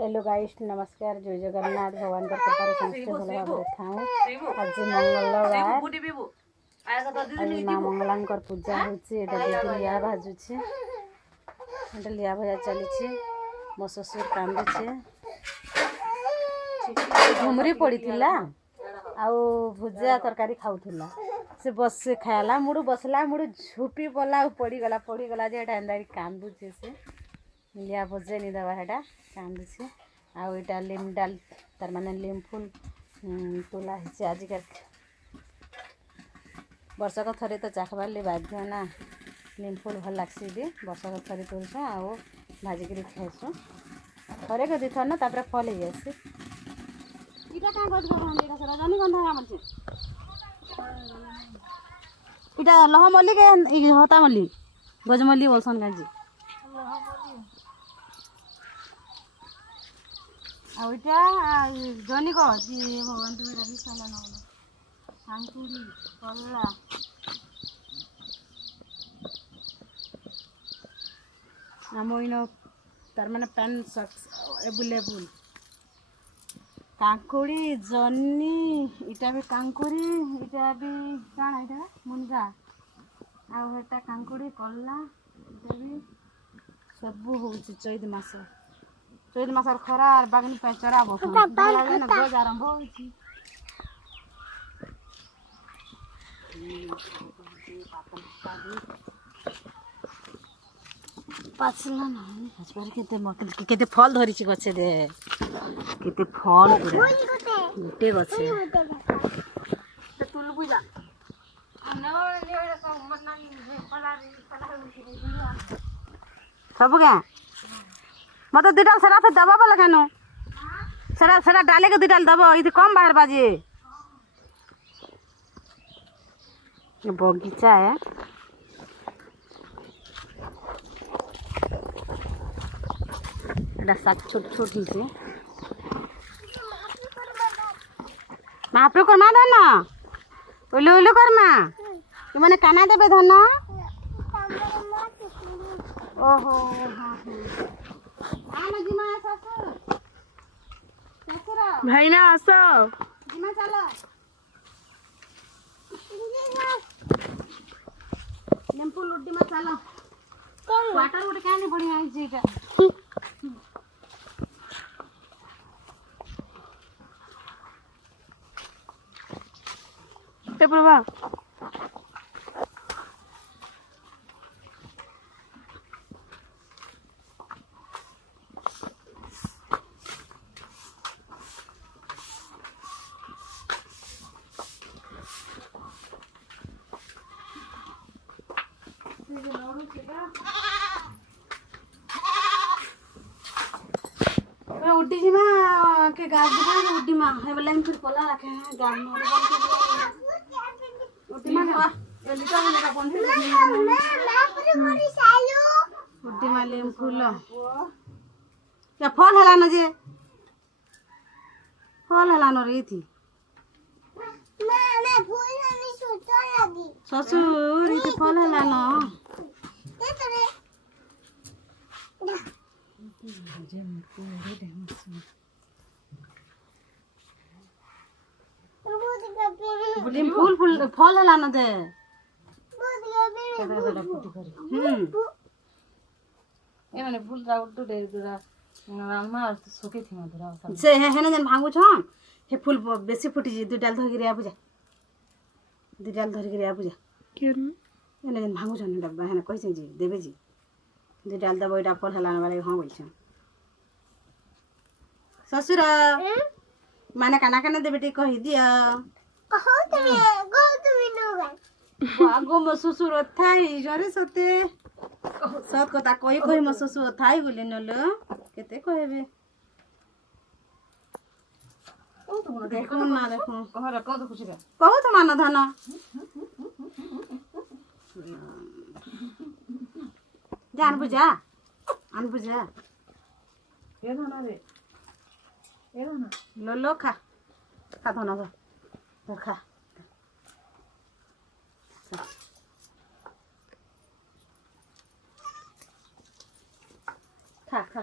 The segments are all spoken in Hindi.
हेलो गाइस नमस्कार जय जगन्नाथ भगवान कर कृपा समस्त भल भाव थाए आज मंगलवार आज माँ मंगलांकर पूजा होछि एटा दीदी लिया भाजुछि एटा लिया भजा चलीछि मो ससुर कांदुछि घुमरी पड़ीथिला आउ भुजा तरकारी खाउथिला से बस से खाला मुडू बसला मुडू झुपी पला पड़ी गला जे एटा अंदारी कांदुछि से लिया भजे नहीं दबा हेटा कांदुछि आउ एटा लिम डाल तार माने लिम फूल तोला हिचे आज कर वर्षक थरे तो चाखबार ले बाध्य ना लिम फूल भल लागसी भी वर्षक थरे तोलस आउ भाजिक खाइसु थरे के दिथर ना तापर फल ही आसी इटा का गज गरम एटा सरा जानी गंधा हमर छे इटा लहमल्ली के होता मल्ली गजमल्ली बोलसन गाजी और इटा जनी को जी भगवान तुम्हें रवि साला ना बोलो अंकुरी कल्ला आमोइनो तार माने पैन सक्स एबुलेबुल कांकुड़ी जनी इटा भी कांकुरी इटा भी काना इटा मुनगा आ हेटा कांकुड़ी कल्ला इटा भी सब होउची चैत मासर खरा और बागनी पे चरा बसन ना गज आरंभ होउची पाछला ना हसबार केते फल धरिची गछे दे केते फल गुटे गछे ते तुल बुजा सब क्या मत दुटा सरा फिर दबा बोला केनु सरा डाले के दुटा दबो इति कम बाहर बाजे ये बगीचा है साथ छोट छोट ही से मापे कर मा धन उलु उलु कर मा तू माने काना देबे धन ओहो हां भाई ना आसो चलो लेम्पू लुड्डी में चलो वाटर उठ क्या नहीं बढ़िया है जीटा ते प्रभा उड्डी जी मां के गाज में उड्डी मां है वाला फिर पला रखे हैं गाज में उड्डी मां का एलिटा में का बंधे उड्डी मां लेम फूल क्या फल हला न जे फल हला न रे थी मैं फूल नहीं सोचा लगी ससुर इते फल हला न फूल फूल फल हला न दे ए माने फूल रा उड्डू दे दुरा रामा सुके थी दुरा से है न जन भांगु छन हे फूल बेसी फुटी जी दुडाल धरि रे आबुजा दुडाल धरि रे आबुजा केन ए न जन भांगु छन डब्बा है न कहि जी देबे जी दुडाल दबो एटा फल हला न वाले हां बोल छन ससुर माने काना काना देबे टी कहि दिया कहो तुम नो गो मो ससुर थाई जरे सते सत कथा कहि मो ससुर थाई बोले नलो केते कहबे देखो ना देखो कहरा कद खुशी रे कहू तो मान धन जान बुझा अन बुझा ए धन रे ए धन लो खा धन दो खा खा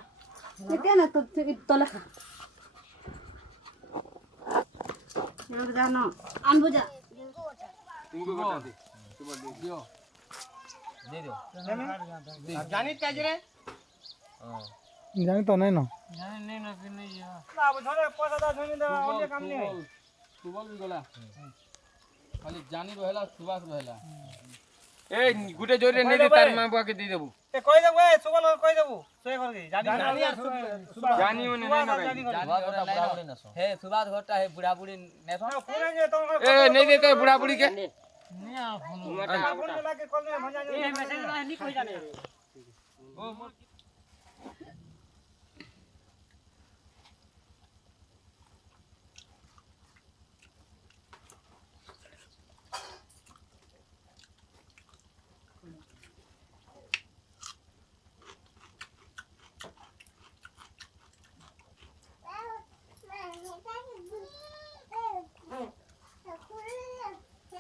क्या ना तो तले खा ये जानो अनबुजा तुमको बता दे दियो दे दो जानी काज रे हां जानी तो नहीं ना नहीं ना फिर नहीं है अब धरे पैसा दा धनी दा अन्य काम नहीं सुबल भी गला खाली जानी रहला सुबास रहला ए गुटे जोरे नहीं दे तार मां बुआ के दे देबू ए कोई देबू ए सुबल कोई देबू सोए कर के जानी जानी ने नहीं ना जानी ना हे सुबास घटा है बुढ़ा बुढ़ी ने सो ए नहीं देते बुढ़ा बुढ़ी के नहीं आ फोन लगा के कॉल में भजा ए मैसेज नहीं कोई जाने ओ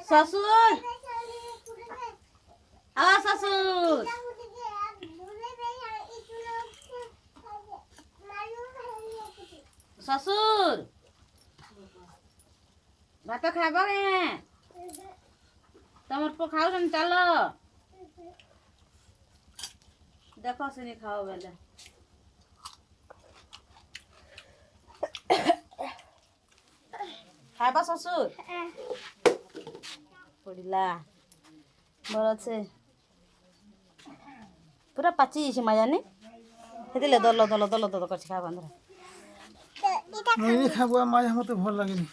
ससुर आ ससुर ससुर भात खाबो के तमर पो खाओ जन चलो देखो से खाओ बेले खाबा ससुर पड़िला भल अच्छे पूरा पाची जाइए मजा नहीं हेतिले दल दल दल दल कर खा बंधरा नहीं खाबो माया मते भल लागेनी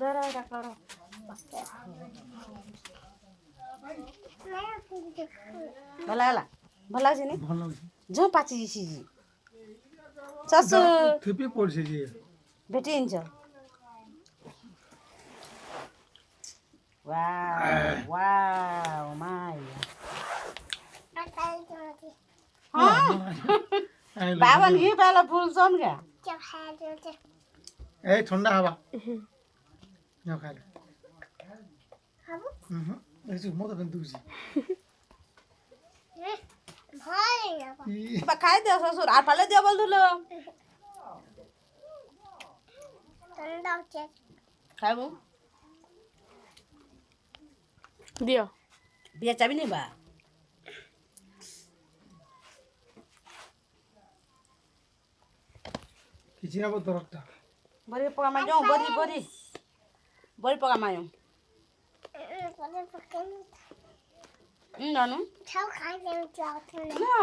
दरा डॉक्टर भला भला भला जी नहीं भल लागे जो पाची जी ससुर थेपी पड़छे जी बेटी इंच वाव वाव माया हाँ बाबन ये पहला फूल सुन गया ए ठंडा हवा यो खा ले ऐसे मत बन दूजी खाई दे ससुर आ पाले दे बोल दुलो खाबो दियो बिया चाबी नहीं बा किछि आबो तरकटा बड़ी पका मायो बड़ी बड़ी बड़ी पका मायो नानु Cháu khai lên cho thôi. ना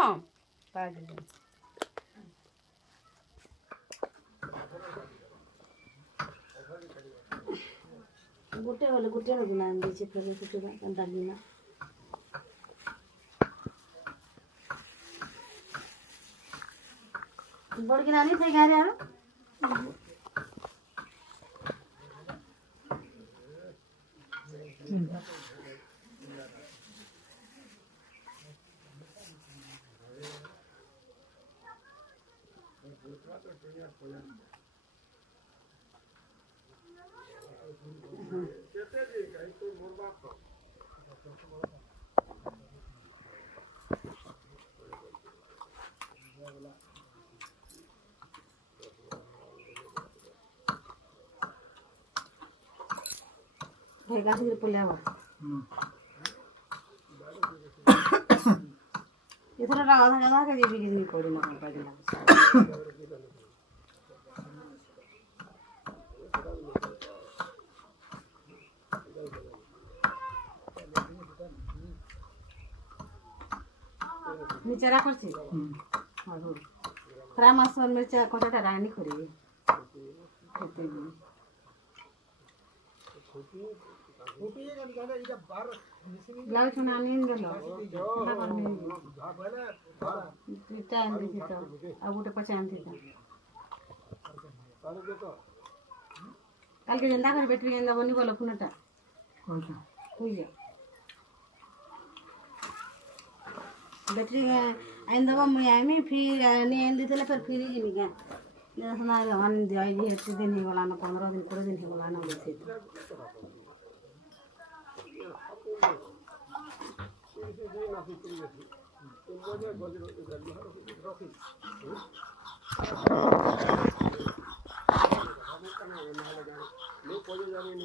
पागल गुटे वाले गुना दीजिए फिर गुटे में अंडा लेना बड़ गिना नहीं थे गारे यार भाई गाछ के पुलावा इधर रागा था जगह के जे भी नहीं कोड़ी ना कर दिला मिर्चा करछि हां हो फ्राई मसाला मिर्चा कोटाटा रानी करी ब्लाउज बनाने इन देलो ना करने टाइम देखी तो अब उठे पचान थी कल के जंदा कर बैटरी जंदा बनी बोलो पुनटा हुई जा बैटरी आइन दबा मैं आई में फिर नहीं आइन देते फिर ही जिमी क्या जैसा ना हन दिवाई जी हेतु दिन ही बोला ना 15 दिन 20 दिन ही बोला ना बोलते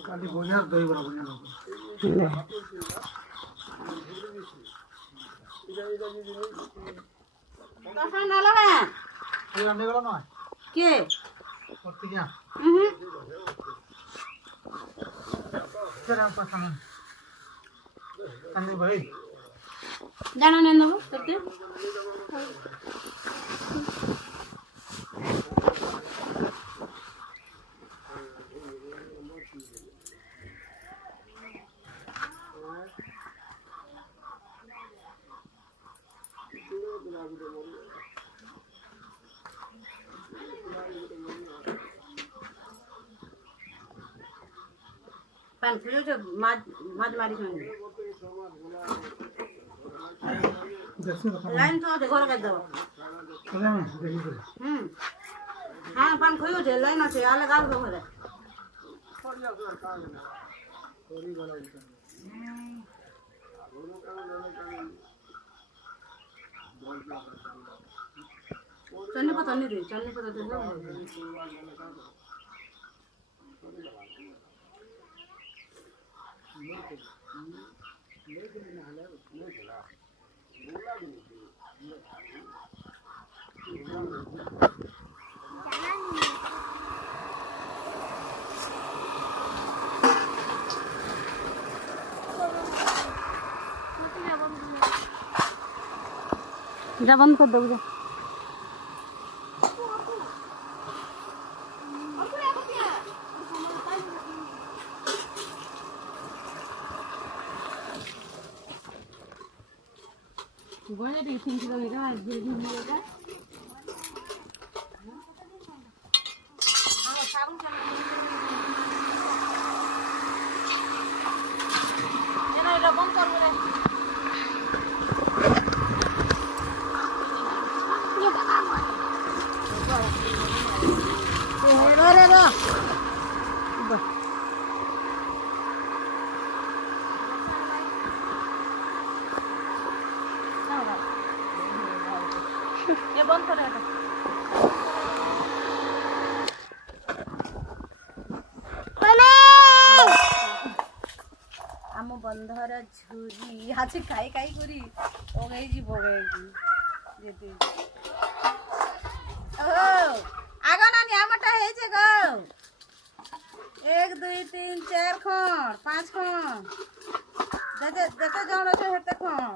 কালি বজার দই বড় বড় দশা না লাগা এই রান্না গেল না কে করতে যা চলো পাখান আনে ভাই জানা নেন নেব করতে পান খুঁজো তো মাছ মাছ মারি শুনি দেখছি কথা লাইন তো আছে ঘরে কাজ দাও চলে আমি দেখি করে হ্যাঁ পান খুঁজো যে লাইন আছে আলে গাল তো ঘরে চন্নি পাতা নি রে চন্নি পাতা দে যা বন্ধ কর দেবো যা বলে দিই 3 কিলোমিটার আর 2 কিলোমিটার এটা বন্ধ করবো রে ये बंद कर दे आम बंधर झुरी आज खाई खाई करी ओगेजी भोगेजी जेते ओ आगो नानी आमटा हे छे गो 1 2 3 4 खण 5 खण जते जण छे हेते खण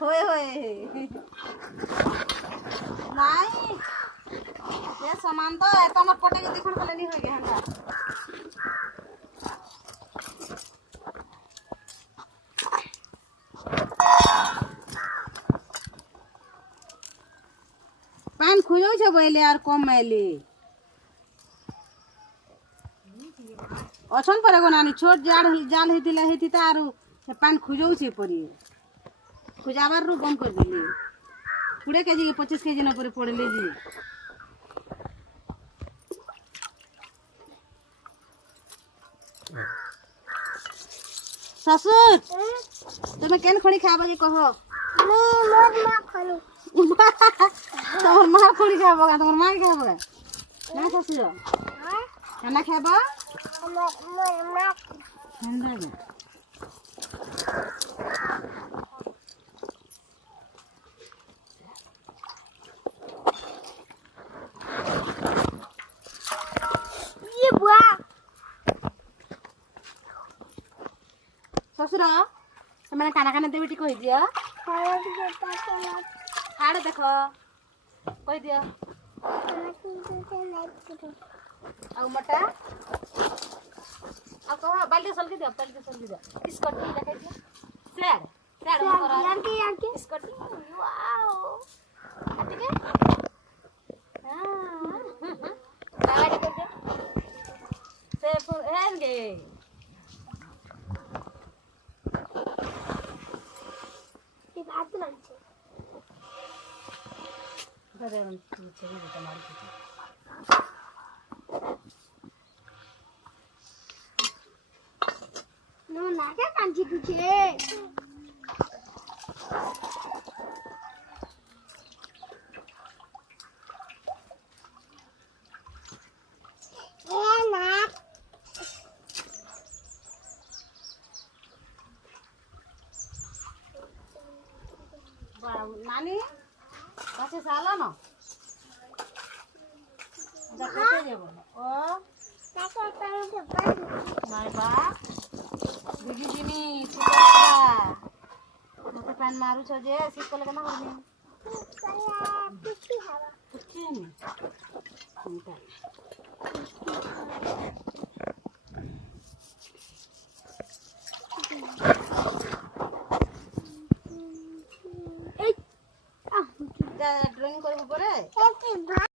होय होय नाही ये सामान तो है तमर पटे के दिखण कले नहीं होय गे हमरा पान खुजो छे बोले यार कम मैली अछन पर गो नानी छोट जाल हेती तारू पान खुजो छे परी खुजाबार रू बंद कर दिली 20 केजी के 25 केजी न पर पड़ले जी ससुर तुम्हें केन खड़ी खाबो जे कहो मोर मा खालू तोर मार खड़ी खाबो का तोर मार खाबो ना ससुर खाना खाबो मोर मा ठंडा में ये बुआ ससुर तुम्हें खाना खाना देबी टी कहि दियो खाना के पास ना हाड़ देखो कहि दियो खाना के लाइक करो आ मटा आ कहो बाल्टी सल्की दियो स्कर्ट देखै दियो सैड यार स्कर्ट वाओ ठीक है हां गाड़ी कर दे से हेंगे ये बात लग छे घरे हम पीछे भी तुम्हारी No, naga kanji tuche. নানি কাছে চালানো দেখতে যাব ও নাই বা দিদি দিনি মতো প্যান মারুছ যে শীত কলে কেন করবি ড্রয়িং করবো পরে